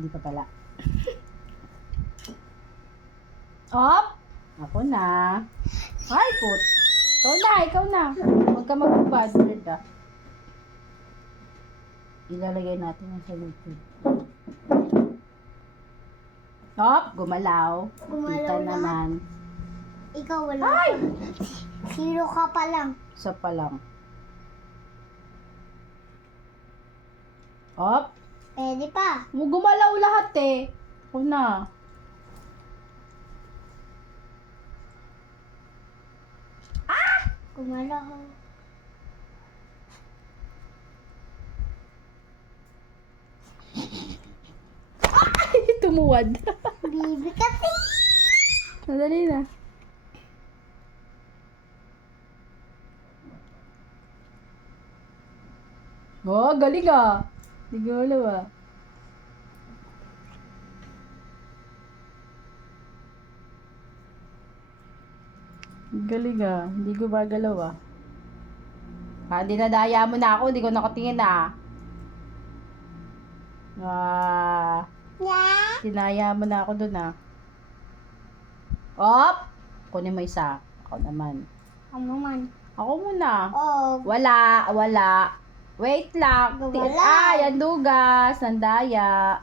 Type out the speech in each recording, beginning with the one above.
Hindi pa pala. Op! Ako na. Ay, put. Ikaw na. Huwag ka mag-buzzword ah. Ilalagay natin yan sa YouTube. Op! Gumalaw. Kita na. naman. Ikaw wala. Ay! Zero ka pa lang. Isa pa lang. Op! Pwede pa. Gumalaw lahat eh. Ako na. Gumalaw. Tumuwad. Bibi kasi. Madali na. Oh, galing ah. Hindi gumalaw ah. Galing ah. Hindi gumagalaw ah. Dinadaya mo na ako. Hindi ko nakatingin ah. Yeah. Dinaya mo na ako dun ah. Op! Kunin mo isa. Ako naman. Ano man. Ako muna. Oh. Wala. Wait lang. Wala. Ay, ang dugas. Nandaya.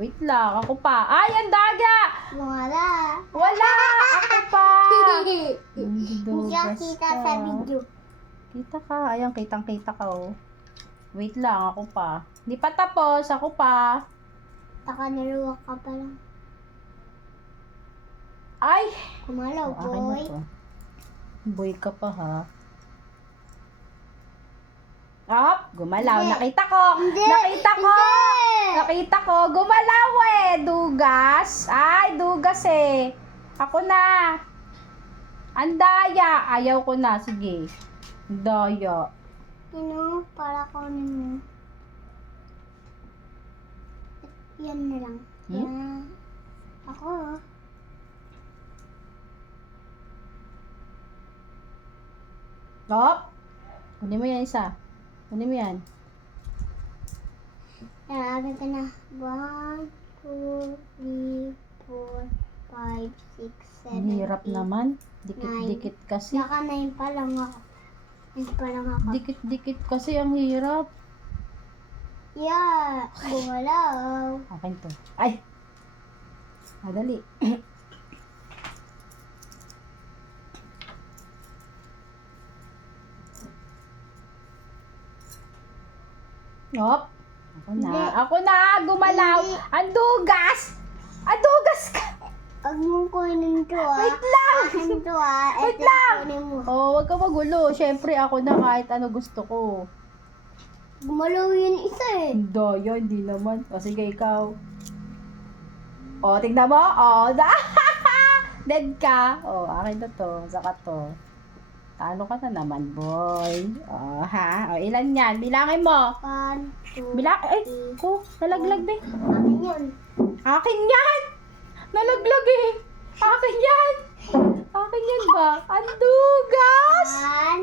Wait lang. Ako pa. Ay, ang daga! Wala. Wala! Ako pa! Hindi Dugas ka kita ka. sa video. Kita ka. Ayan, kitang-kita ka oh. Wait lang. Ako pa. Hindi pa tapos. Ako pa. Taka naluwa ka pa lang. Ay! Kumalaw, Oh, akin na boy. to. Boy ka pa ha. Up! Gumalaw. Hindi. Nakita ko! Hindi. Nakita ko! Hindi. Nakita ko! Gumalaw eh! Dugas! Ay, dugas eh! Ako na! Andaya! Ayaw ko na. Sige. Andaya. Para ko mo. Yan na lang. Hmm? Yan. Ako. Up! Kunin mo yan isa. Kunin mo yan. Nalagay ka na. 1, 2, 3, 4, 5, 6, 7, Ang hirap 8. naman. Dikit-dikit kasi. Naka 9 pa lang ako. 9 pa lang ako. Dikit-dikit kasi ang hirap. Yeah. Gumalaw. Akin to. Ay! Madali. Yup. Ako na. Hindi. Ako na. Gumalaw. Hindi. Ang dugas! Ang dugas ka! Huwag mong kunin to ah. Wait lang! Akin to ah. Wait Ito lang! kunin mo. Oh, wag ka magulo. Siyempre ako na kahit ano gusto ko. Gumalaw yun isa eh. Hindi, hindi naman. O sige, ikaw. O, tignan mo. O, dead ka. O, akin na to. Saka to. Talo ka na naman, boy. O, ha? O, ilan yan? Bilangin mo. 1, 2, Ay, 3. ko, nalaglag eh. Akin yun. Akin yan! Nalaglag eh. Akin yan. Akin yan ba? Ang dugas!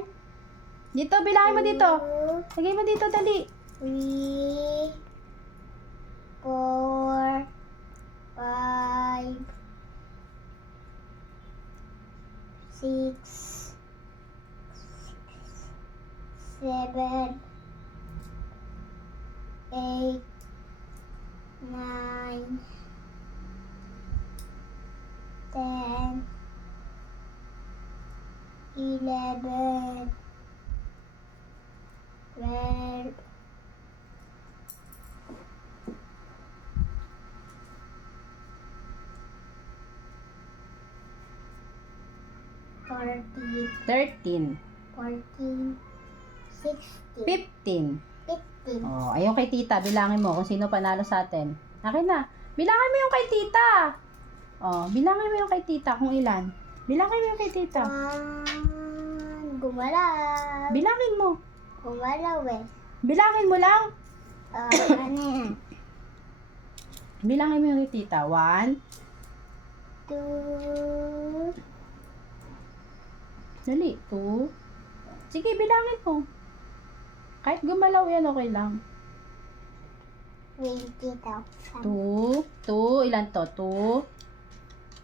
1, Dito, bilangin mo dito. 2, Lagay mo dito, dali. 3, 4, 5, 6, 7, 8, 9, 10, 11, 12, 13. 14, 16, 15. 15, Oh, ayaw kay tita. Bilangin mo kung sino panalo sa atin. Akin na. Bilangin mo yung kay tita. Oh, bilangin mo yung kay tita kung ilan. Bilangin mo yung kay tita. Gumalaw. Bilangin mo. Gumalaw eh. Bilangin mo lang. Ano yan? Bilangin mo yung kay tita. 1. 2, Dali. 2. Sige, bilangin mo. Kahit gumalaw yan, okay lang. 20,000. 2. 2. Ilan to? 2.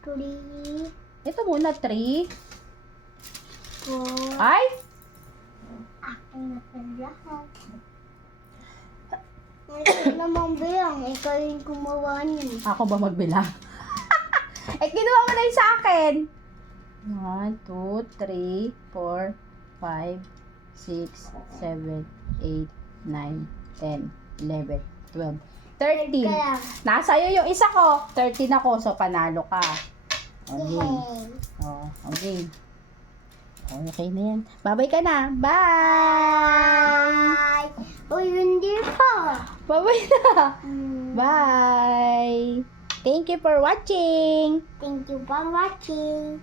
3, Ito muna, 3. 4. Ay! Akin na sa lahat. Ikaw naman bilang. Ikaw yung gumawa niyan. Ako ba magbilang? Eh, kinuha mo na yung sa akin. 1, 2, 3, 4, 5, 6, 7, 8, 9, 10, 11, 12, 13. Kaya, Nasa iyo yung isa ko. 13 ako, so panalo ka. Okay. yay. Okay. Okay na yan. Bye-bye ka na. Bye! Bye! Uy, hindi pa. Bye-bye na. Mm, Bye! Thank you for watching. Thank you for watching.